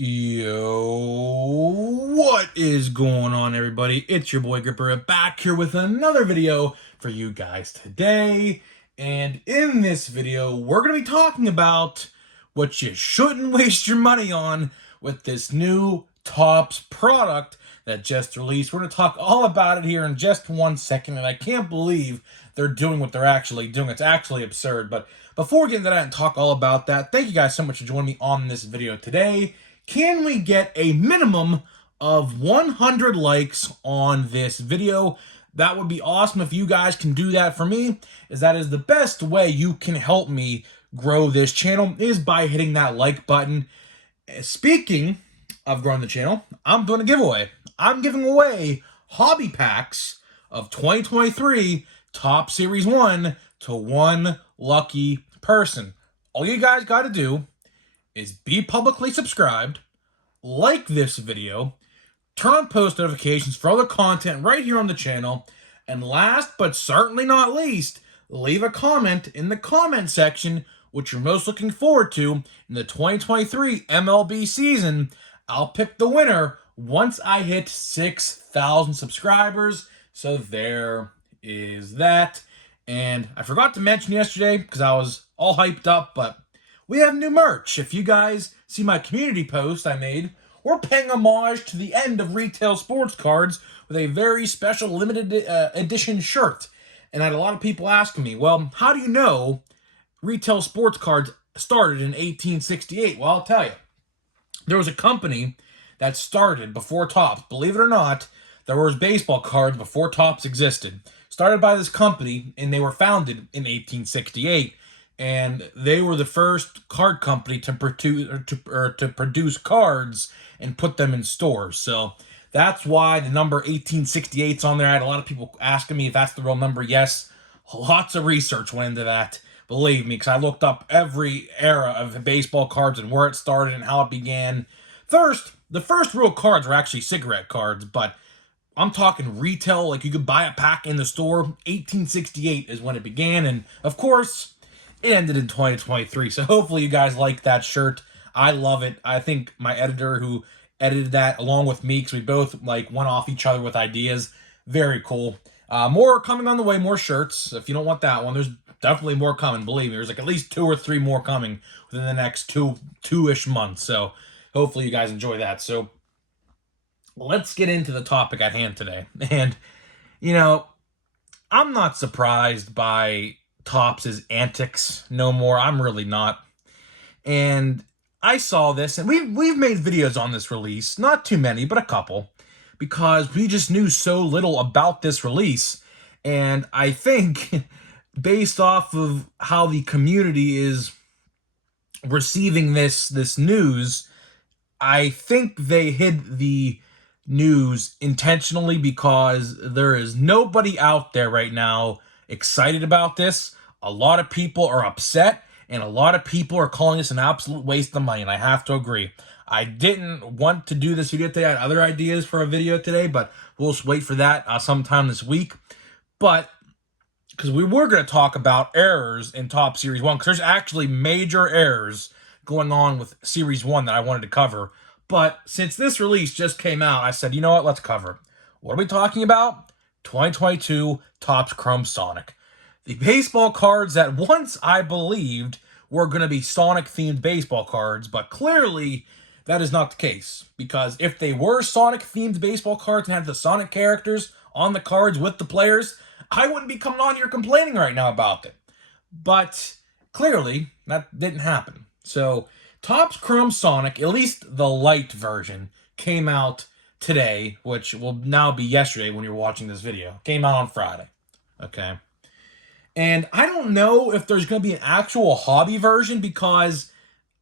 Yo, what is going on, everybody? It's your boy Gripper back here with another video for you guys today. And in this video, we're going to be talking about what you shouldn't waste your money on with this new Topps product that just released. We're going to talk all about it here in just 1 second, and I can't believe they're doing what they're actually doing. It's actually absurd. But before we get into that and talk all about that, thank you guys so much for joining me on this video today. Can we get a minimum of 100 likes on this video? That would be awesome if you guys can do that for me, as that is the best way you can help me grow this channel, is by hitting that like button. Speaking of growing the channel, I'm doing a giveaway. I'm giving away hobby packs of 2023 Topps Series 1 to one lucky person. All you guys got to do is be publicly subscribed, like this video, turn on post notifications for other content right here on the channel, and last but certainly not least, leave a comment in the comment section what you're most looking forward to in the 2023 MLB season. I'll pick the winner once I hit 6,000 subscribers. So there is that. And I forgot to mention yesterday because I was all hyped up, but we have new merch. If you guys see my community post I made, we're paying homage to the end of retail sports cards with a very special limited edition shirt. And I had a lot of people asking me, well, how do you know retail sports cards started in 1868? Well, I'll tell you. There was a company that started before Topps. Believe it or not, there was baseball cards before Topps existed. Started by this company, and they were founded in 1868. And they were the first card company to produce cards and put them in stores. So that's why the number 1868 is on there. I had a lot of people asking me if that's the real number. Yes, lots of research went into that. Believe me, because I looked up every era of baseball cards and where it started and how it began. The first real cards were actually cigarette cards, but I'm talking retail, like you could buy a pack in the store. 1868 is when it began, and of course, it ended in 2023, so hopefully you guys like that shirt. I love it. I think my editor who edited that along with me, because we both like went off each other with ideas. Very cool. More coming on the way, more shirts. If you don't want that one, there's definitely more coming. Believe me, there's like at least 2 or 3 more coming within the next two-ish months. So hopefully you guys enjoy that. So let's get into the topic at hand today. And, you know, I'm not surprised by Topps' antics no more. I'm really not. And I saw this, and we've made videos on this release. Not too many, but a couple. Because we just knew so little about this release. And I think based off of how the community is receiving this news, I think they hid the news intentionally, because there is nobody out there right now excited about this. A lot of people are upset, and a lot of people are calling this an absolute waste of money, and I have to agree. I didn't want to do this video today. I had other ideas for a video today, but we'll just wait for that sometime this week. But because we were going to talk about errors in Topps Series 1, because there's actually major errors going on with Series 1 that I wanted to cover. But since this release just came out, I said, you know what, let's cover it. What are we talking about? 2022 Topps Chrome Sonic. The baseball cards that once I believed were going to be Sonic-themed baseball cards, but clearly that is not the case. Because if they were Sonic-themed baseball cards and had the Sonic characters on the cards with the players, I wouldn't be coming on here complaining right now about it. But clearly, that didn't happen. So, Topps Chrome Sonic, at least the lite version, came out today, which will now be yesterday when you're watching this video. Came out on Friday. Okay. And I don't know if there's going to be an actual hobby version, because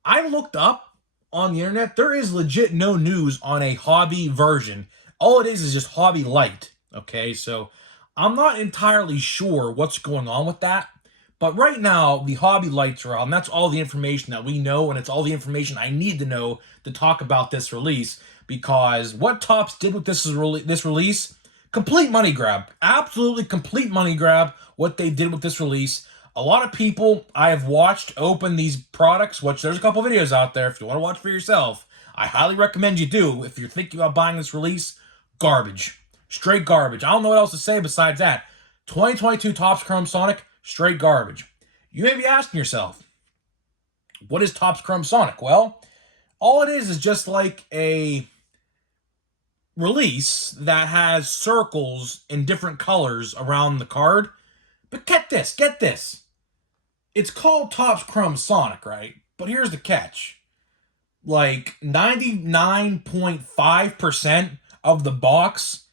I looked up on the internet. There is legit no news on a hobby version. All it is just hobby lite. Okay, so I'm not entirely sure what's going on with that. But right now, the hobby lights are out, and that's all the information that we know, and it's all the information I need to know to talk about this release, because what Topps did with this release, complete money grab. Absolutely complete money grab, what they did with this release. A lot of people I have watched open these products, which there's a couple videos out there. If you want to watch for yourself, I highly recommend you do. If you're thinking about buying this release, garbage. Straight garbage. I don't know what else to say besides that. 2022 Topps Chrome Sonic, straight garbage. You may be asking yourself, what is Topps Chrome Sonic? Well, all it is just like a release that has circles in different colors around the card. But get this. It's called Topps Chrome Sonic, right? But here's the catch. Like 99.5% of the box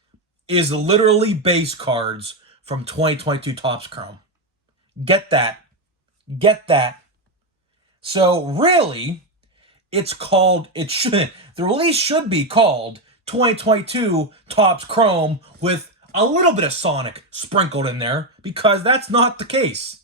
is literally base cards from 2022 Topps Chrome. Get that. So really, the release should be called 2022 Topps Chrome with a little bit of Sonic sprinkled in there, because that's not the case.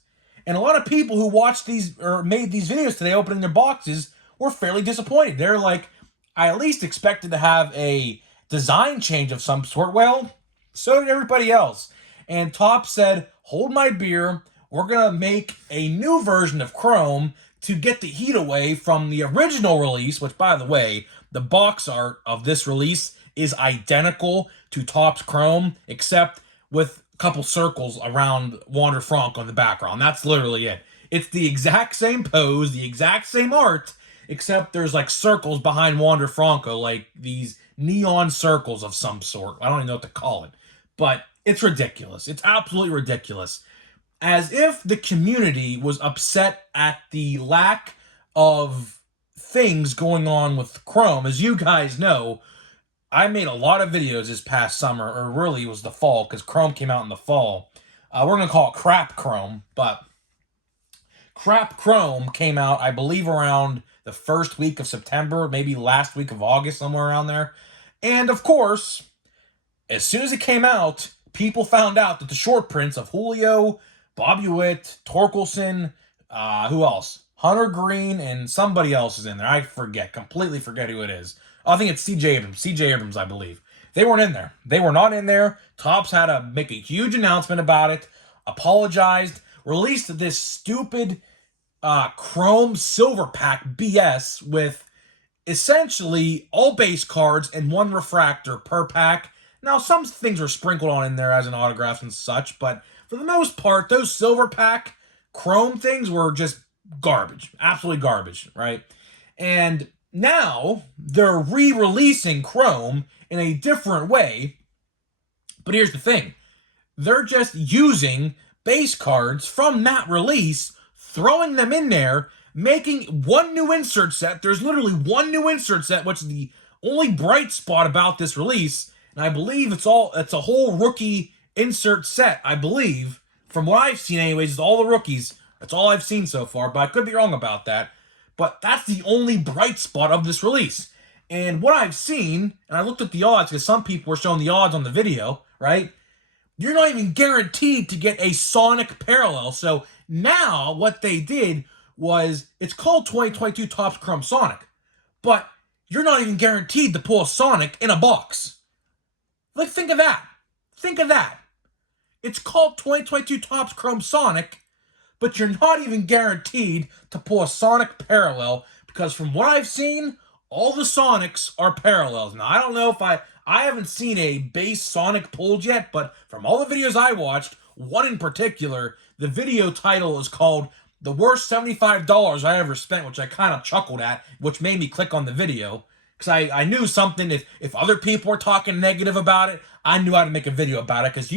And a lot of people who watched these or made these videos today opening their boxes were fairly disappointed. They're like, I at least expected to have a design change of some sort. Well, so did everybody else. And Topps said, hold my beer. We're going to make a new version of Chrome to get the heat away from the original release, which, by the way, the box art of this release is identical to Topps Chrome, except with a couple circles around Wander Franco in the background. That's literally it. It's the exact same pose, the exact same art, except there's like circles behind Wander Franco, like these neon circles of some sort. I don't even know what to call it. But it's ridiculous. It's absolutely ridiculous. As if the community was upset at the lack of things going on with Chrome. As you guys know, I made a lot of videos this past summer, or really it was the fall, because Chrome came out in the fall. We're going to call it Crap Chrome, but Crap Chrome came out, I believe, around the first week of September, maybe last week of August, somewhere around there. And of course, as soon as it came out, people found out that the short prints of Julio, Bobby Witt, Torkelson, who else? Hunter Green, and somebody else is in there. I completely forget who it is. I think it's C.J. Abrams, I believe. They weren't in there. They were not in there. Topps had to make a huge announcement about it, apologized, released this stupid Chrome Silver Pack BS with essentially all base cards and one refractor per pack. Now, some things were sprinkled on in there as an autograph and such, but for the most part, those Silver Pack Chrome things were just garbage. Absolutely garbage, right? And now they're re-releasing Chrome in a different way. But here's the thing. They're just using base cards from that release, throwing them in there, making one new insert set. There's literally one new insert set, which is the only bright spot about this release. And I believe it's a whole rookie insert set, I believe. From what I've seen anyways, it's all the rookies. That's all I've seen so far, but I could be wrong about that. But that's the only bright spot of this release. And what I've seen, and I looked at the odds, because some people were showing the odds on the video, right? You're not even guaranteed to get a Sonic parallel. So now what they did was, it's called 2022 Topps Chrome Sonic, but you're not even guaranteed to pull a Sonic in a box. Like, think of that. It's called 2022 Topps Chrome Sonic, but you're not even guaranteed to pull a Sonic parallel, because from what I've seen, all the Sonics are parallels. Now, I don't know if I haven't seen a base Sonic pulled yet, but from all the videos I watched, one in particular, the video title is called The Worst $75 I Ever Spent, which I kind of chuckled at, which made me click on the video. Because I knew something, if other people were talking negative about it, I knew how to make a video about it. Because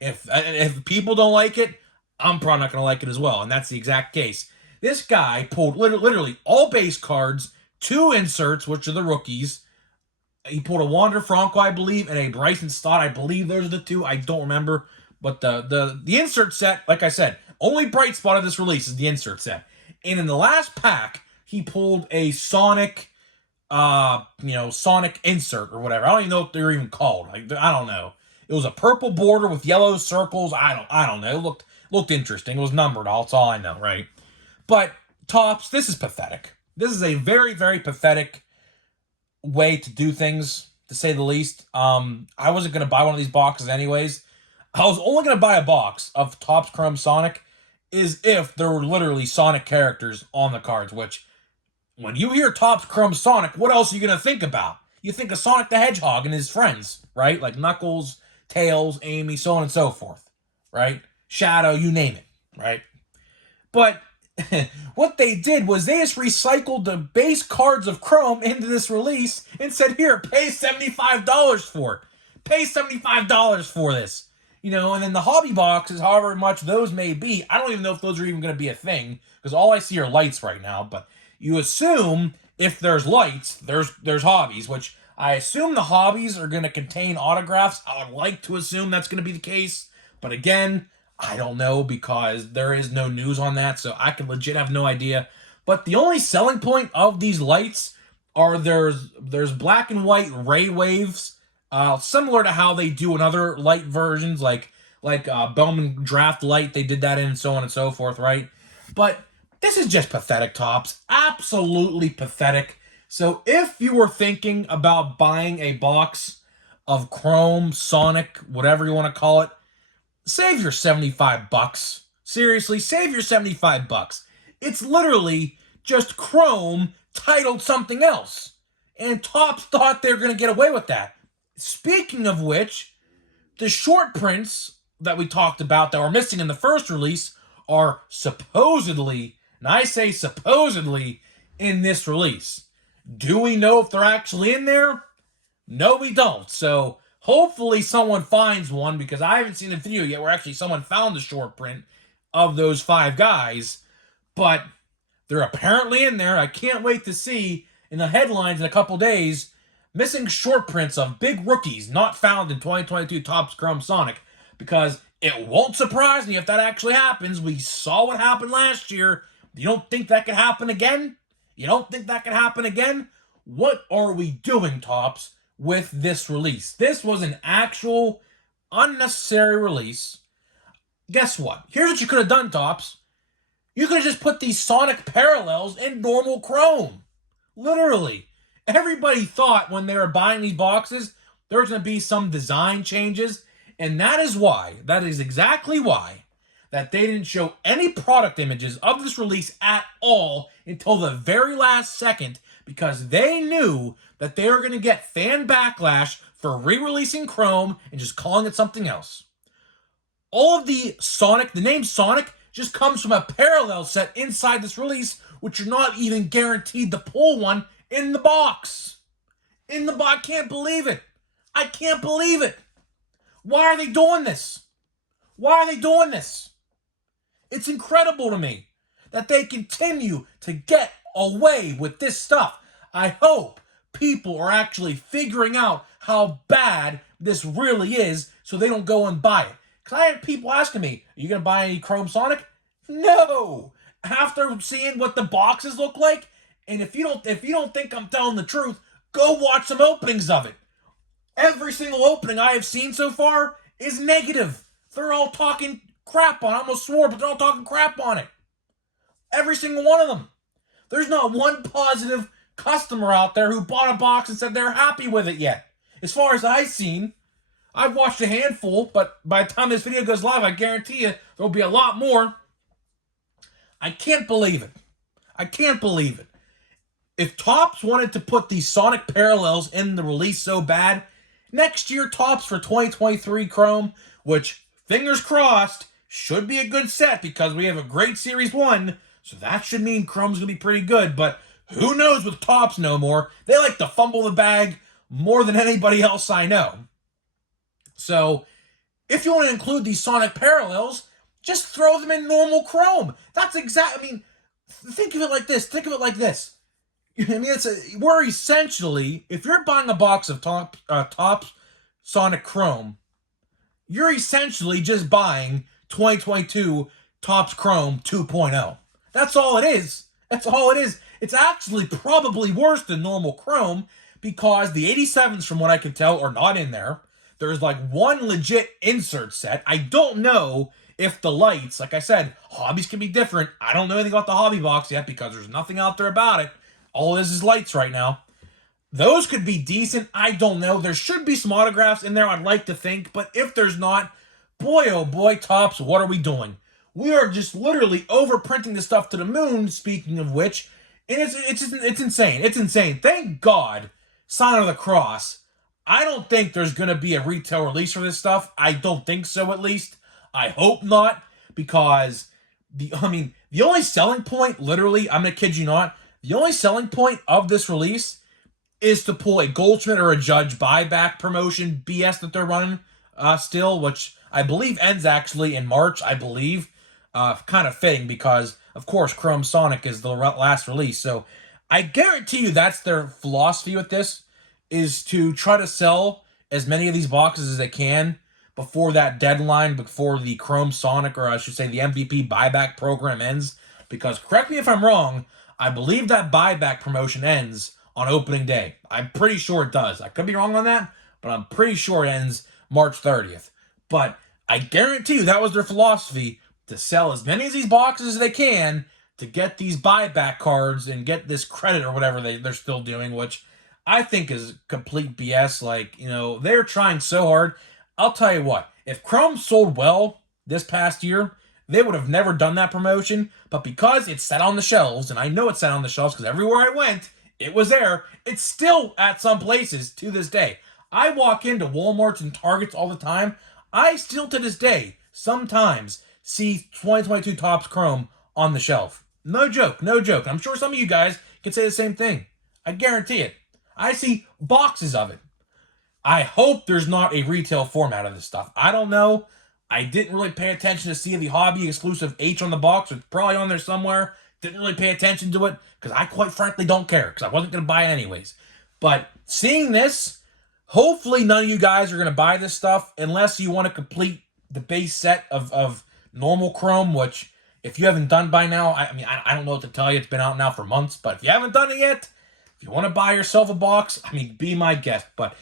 if people don't like it, I'm probably not going to like it as well. And that's the exact case. This guy pulled literally all base cards, 2 inserts, which are the rookies. He pulled a Wander Franco, I believe, and a Bryson Stott. I believe those are the 2. I don't remember. But the insert set, like I said, only bright spot of this release is the insert set. And in the last pack, he pulled a Sonic, Sonic insert or whatever. I don't even know what they're even called. I don't know. It was a purple border with yellow circles. I don't know. It looked interesting. It was numbered. That's all I know, right? But Topps, this is pathetic. This is a very, very pathetic way to do things, to say the least. I wasn't going to buy one of these boxes anyways. I was only going to buy a box of Topps Chrome Sonic is if there were literally Sonic characters on the cards, which when you hear Topps Chrome Sonic, what else are you going to think about? You think of Sonic the Hedgehog and his friends, right? Like Knuckles, Tails, Amy, so on and so forth, right? Shadow, you name it, right? But what they did was they just recycled the base cards of Chrome into this release and said, here, pay $75 for it. Pay $75 for this. And then the hobby boxes, however much those may be, I don't even know if those are even going to be a thing, because all I see are lights right now. But you assume if there's lights, there's hobbies, which I assume the hobbies are going to contain autographs. I would like to assume that's going to be the case. But again, I don't know, because there is no news on that, so I can legit have no idea. But the only selling point of these lights are there's black and white ray waves, similar to how they do in other light versions, like Bowman Draft Light, they did that in, and so on and so forth, right? But this is just pathetic, Topps. Absolutely pathetic. So if you were thinking about buying a box of Chrome, Sonic, whatever you want to call it, save your $75. Seriously, save your $75. It's literally just Chrome titled something else. And Topps thought they were going to get away with that. Speaking of which, the short prints that we talked about that were missing in the first release are supposedly, and I say supposedly, in this release. Do we know if they're actually in there? No, we don't. So hopefully someone finds one, because I haven't seen a video yet where actually someone found the short print of those 5 guys. But they're apparently in there. I can't wait to see in the headlines in a couple days, missing short prints of big rookies not found in 2022 Topps Chrome Sonic, because it won't surprise me if that actually happens. We saw what happened last year. You don't think that could happen again? You don't think that could happen again? What are we doing, Topps, with this release? This was an actual unnecessary release. Guess what? Here's what you could have done, Topps. You could have just put these Sonic parallels in normal Chrome. Literally. Everybody thought when they were buying these boxes, there was going to be some design changes. And that is exactly why, that they didn't show any product images of this release at all until the very last second, because they knew that they were going to get fan backlash for re-releasing Chrome and just calling it something else. All of the name Sonic just comes from a parallel set inside this release, which you're not even guaranteed to pull one in the box. I can't believe it. I can't believe it. Why are they doing this? Why are they doing this? It's incredible to me that they continue to get away with this stuff. I hope people are actually figuring out how bad this really is so they don't go and buy it. Because I had people asking me, are you going to buy any Chrome Sonic? No! After seeing what the boxes look like, and if you don't think I'm telling the truth, go watch some openings of it. Every single opening I have seen so far is negative. They're all talking crap on it. I almost swore, but they're all talking crap on it. Every single one of them. There's not one positive customer out there who bought a box and said they're happy with it yet. As far as I've seen, I've watched a handful, but by the time this video goes live, I guarantee you there'll be a lot more. I can't believe it. I can't believe it. If Topps wanted to put these Sonic parallels in the release so bad, next year Topps for 2023 Chrome, which, fingers crossed, should be a good set because we have a great Series 1, so that should mean Chrome's going to be pretty good, but who knows with Topps no more. They like to fumble the bag more than anybody else I know. So, if you want to include these Sonic parallels, just throw them in normal Chrome. That's think of it like this. We're essentially, if you're buying a box of Topps Sonic Chrome, you're essentially just buying 2022 Topps Chrome 2.0. That's all it is. That's all it is. It's actually probably worse than normal Chrome because the 87s, from what I can tell, are not in there. There's like one legit insert set. I don't know if the lights, like I said, hobbies can be different. I don't know anything about the hobby box yet because there's nothing out there about it. All this is lights right now. Those could be decent. I don't know. There should be some autographs in there, I'd like to think. But if there's not, boy, oh boy, Topps, what are we doing? We are just literally overprinting this stuff to the moon, speaking of which, and it's insane. It's insane. Thank God, Sign of the Cross. I don't think there's going to be a retail release for this stuff. I don't think so, at least. I hope not, because the only selling point, literally, I'm going to kid you not, the only selling point of this release is to pull a Goldschmidt or a Judge buyback promotion BS that they're running still, which I believe ends actually in March, I believe. Kind of fitting because, of course, Chrome Sonic is the last release. So I guarantee you that's their philosophy with this, is to try to sell as many of these boxes as they can before that deadline, before the Chrome Sonic, or I should say the MVP buyback program ends. Because, correct me if I'm wrong, I believe that buyback promotion ends on opening day. I'm pretty sure it does. I could be wrong on that, but I'm pretty sure it ends March 30th. But I guarantee you that was their philosophy, to sell as many of these boxes as they can to get these buyback cards and get this credit or whatever they're still doing, which I think is complete BS. Like, they're trying so hard. I'll tell you what, if Chrome sold well this past year, they would have never done that promotion, but because it sat on the shelves, and I know it sat on the shelves because everywhere I went, it was there. It's still at some places to this day. I walk into Walmarts and Targets all the time. I still, to this day, sometimes see 2022 Topps Chrome on the shelf. No joke, no joke. I'm sure some of you guys can say the same thing. I guarantee it. I see boxes of it. I hope there's not a retail format of this stuff. I don't know. I didn't really pay attention to see the hobby exclusive H on the box. It's probably on there somewhere. Didn't really pay attention to it because I quite frankly don't care because I wasn't going to buy it anyways. But seeing this, hopefully none of you guys are going to buy this stuff unless you want to complete the base set of normal Chrome, which if you haven't done by now, I don't know what to tell you. It's been out now for months, but if you haven't done it yet, if you want to buy yourself a box, be my guest. But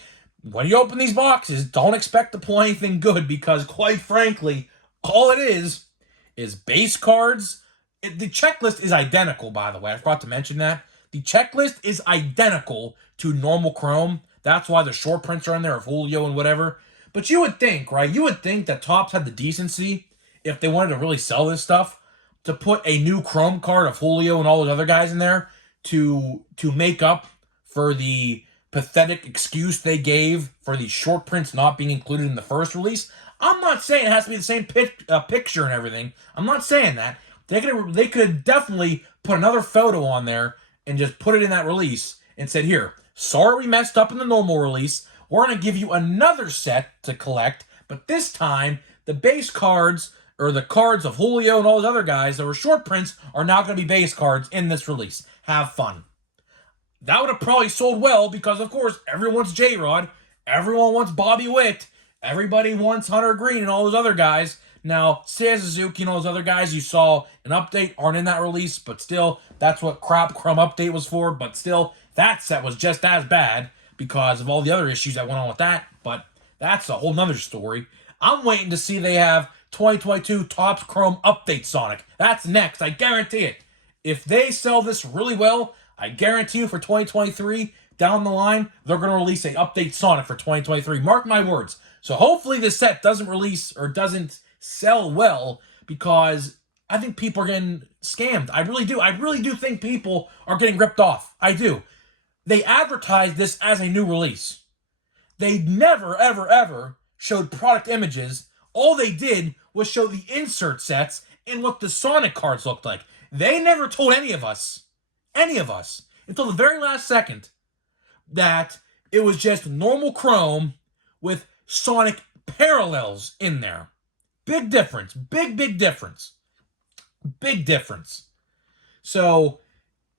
when you open these boxes, don't expect to pull anything good because, quite frankly, all it is base cards. The checklist is identical, by the way. I forgot to mention that. The checklist is identical to normal Chrome. That's why the short prints are in there of Julio and whatever. But you would think, right? You would think that Topps had the decency, if they wanted to really sell this stuff, to put a new Chrome card of Julio and all those other guys in there to make up for the pathetic excuse they gave for the short prints not being included in the first release. I'm not saying it has to be the same picture and everything. I'm not saying that. They could definitely put another photo on there and just put it in that release and said, here, sorry we messed up in the normal release. We're going to give you another set to collect, but this time the base cards, or the cards of Julio and all those other guys that were short prints, are now going to be base cards in this release. Have fun. That would have probably sold well because, of course, everyone wants J-Rod. Everyone wants Bobby Witt. Everybody wants Hunter Green and all those other guys. Now, Seiya Suzuki and all those other guys you saw an update aren't in that release, but still, that's what Crop Crumb update was for. But still, that set was just as bad because of all the other issues that went on with that. But that's a whole nother story. I'm waiting to see they have 2022 Topps Chrome Update Sonic. That's next. I guarantee it. If they sell this really well, I guarantee you for 2023, down the line, they're going to release an update Sonic for 2023. Mark my words. So hopefully this set doesn't release or doesn't sell well because I think people are getting scammed. I really do. I really do think people are getting ripped off. I do. They advertised this as a new release. They never, ever, ever showed product images. All they did was show the insert sets and what the Sonic cards looked like. They never told any of us, until the very last second, that it was just normal Chrome with Sonic parallels in there. Big difference. Big difference. Big difference. So,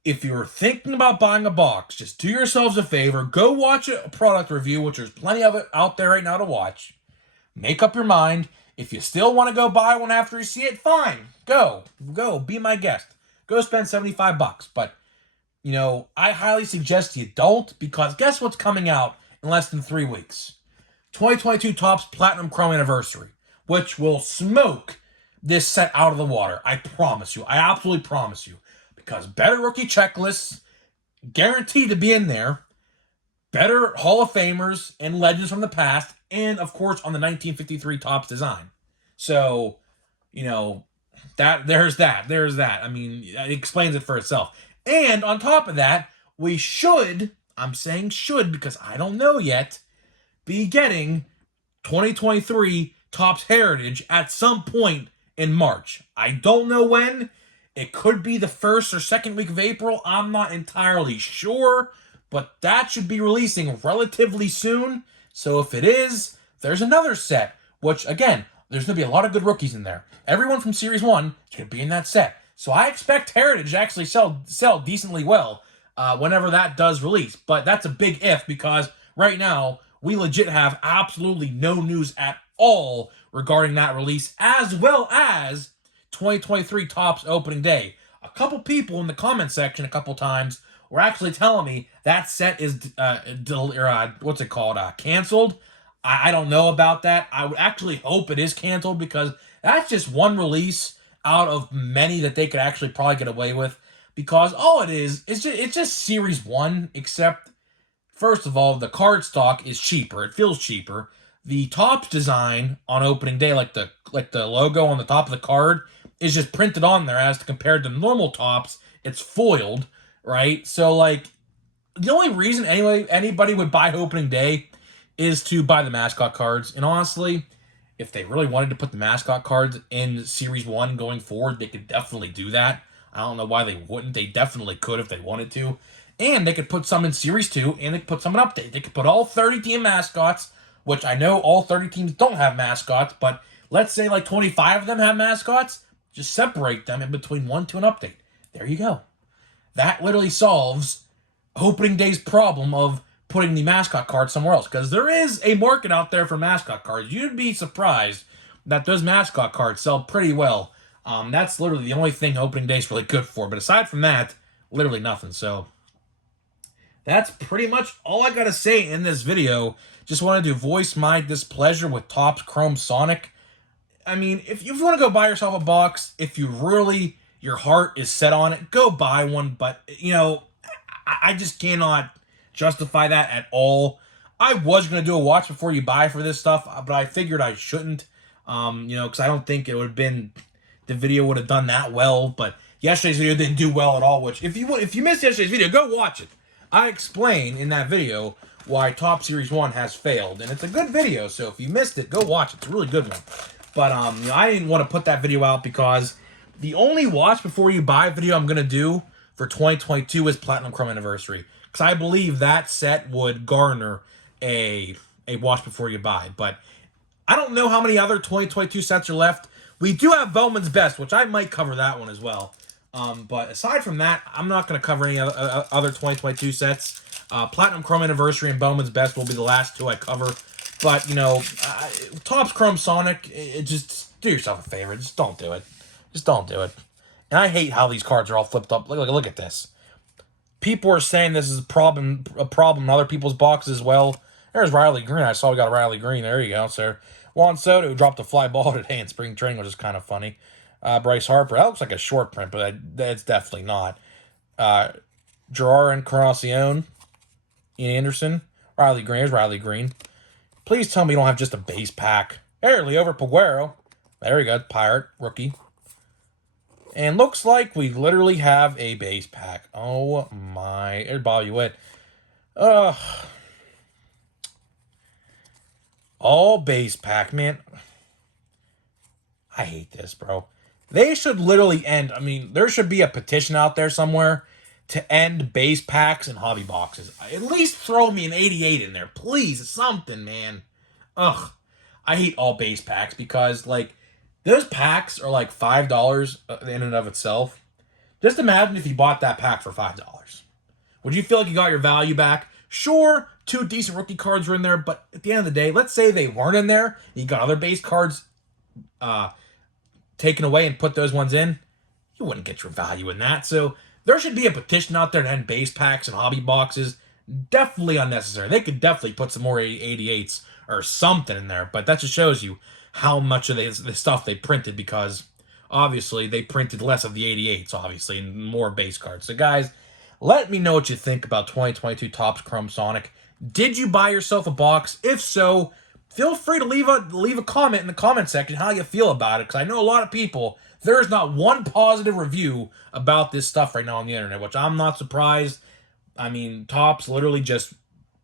if you're thinking about buying a box, just do yourselves a favor. Go watch a product review, which there's plenty of it out there right now to watch. Make up your mind. If you still want to go buy one after you see it, fine. Go. Be my guest. Go spend $75. But, I highly suggest you don't, because guess what's coming out in less than 3 weeks? 2022 Topps Platinum Chrome Anniversary, which will smoke this set out of the water. I promise you. I absolutely promise you. Because better rookie checklists, guaranteed to be in there, better Hall of Famers and legends from the past, and, of course, on the 1953 Topps design. So, there's that. I mean, it explains it for itself. And on top of that, we should, I'm saying should because I don't know yet, be getting 2023 Topps Heritage at some point in March. I don't know when. It could be the first or second week of April. I'm not entirely sure, but that should be releasing relatively soon. So if it is, there's another set, which again, there's going to be a lot of good rookies in there. Everyone from Series 1 should be in that set. So I expect Heritage to actually sell decently well whenever that does release. But that's a big if because right now, we legit have absolutely no news at all regarding that release, as well as 2023 Topps opening day. A couple people in the comment section a couple times were actually telling me that set is canceled. I don't know about that. I would actually hope it is canceled because that's just one release out of many that they could actually probably get away with. Because all it is it's just Series 1, except first of all, the card stock is cheaper. It feels cheaper. The Topps design on opening day, like the logo on the top of the card, is just printed on there as compared to normal Topps. It's foiled, right? So like the only reason anybody would buy opening day is to buy the mascot cards. And honestly, if they really wanted to put the mascot cards in Series 1 going forward, they could definitely do that. I don't know why they wouldn't. They definitely could if they wanted to. And they could put some in Series 2, and they could put some in Update. They could put all 30 team mascots, which I know all 30 teams don't have mascots, but let's say like 25 of them have mascots. Just separate them in between 1, 2, and Update. There you go. That literally solves opening day's problem of putting the mascot card somewhere else. Because there is a market out there for mascot cards. You'd be surprised that those mascot cards sell pretty well. That's literally the only thing opening day is really good for. But aside from that, literally nothing. So that's pretty much all I gotta say in this video. Just wanted to voice my displeasure with Topps Chrome Sonic. I mean, if you want to go buy yourself a box, if you really, your heart is set on it, go buy one. But, you know, I just cannot justify that at all. I was going to do a watch before you buy for this stuff, but I figured I shouldn't, you know, because I don't think it would have been, the video would have done that well. But yesterday's video didn't do well at all, which if you missed yesterday's video, go watch it. I explain in that video why Topps Series 1 has failed, and it's a good video, so if you missed it, go watch it. It's a really good one. But you know, I didn't want to put that video out because the only watch before you buy video I'm going to do for 2022 is Platinum Chrome Anniversary, because I believe that set would garner a watch before you buy. But I don't know how many other 2022 sets are left. We do have Bowman's Best, which I might cover that one as well. But aside from that, I'm not going to cover any other 2022 sets. Platinum Chrome Anniversary and Bowman's Best will be the last two I cover. But, you know, Topps Chrome Sonic, just do yourself a favor. Just don't do it. Just don't do it. And I hate how these cards are all flipped up. Look at this. People are saying this is a problem in other people's boxes as well. There's Riley Green. I saw we got a Riley Green. There you go, sir. Juan Soto, who dropped a fly ball today in spring training, which is kind of funny. Bryce Harper. That looks like a short print, but that's definitely not. Gerard Encarnacion. Ian Anderson. Riley Green. There's Riley Green. Please tell me you don't have just a base pack. There, Liover Peguero. There we go. Pirate. Rookie. And looks like we literally have a base pack. Oh my. There's Bobby Witt. All base pack, man. I hate this, bro. They should literally end. I mean, there should be a petition out there somewhere to end base packs and hobby boxes. At least throw me an 88 in there. Please, something, man. Ugh. I hate all base packs because, like, those packs are like $5 in and of itself. Just imagine if you bought that pack for $5. Would you feel like you got your value back? Sure, 2 decent rookie cards were in there, but at the end of the day, let's say they weren't in there, and you got other base cards taken away and put those ones in, you wouldn't get your value in that. So there should be a petition out there to end base packs and hobby boxes. Definitely unnecessary. They could definitely put some more 88s or something in there, but that just shows you how much of the stuff they printed, because obviously they printed less of the 88s, obviously, and more base cards. So guys, let me know what you think about 2022 Topps Chrome Sonic. Did you buy yourself a box? If so, feel free to leave a comment in the comment section how you feel about it, because I know a lot of people There is not one positive review about this stuff right now on the internet, which I'm not surprised. I mean, Topps literally just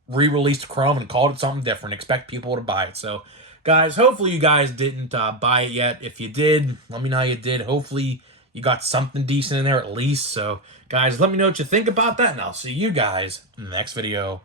re-released Chrome and called it something different. Expect people to buy it. So, guys, hopefully you guys didn't buy it yet. If you did, let me know how you did. Hopefully you got something decent in there at least. So, guys, let me know what you think about that, and I'll see you guys in the next video.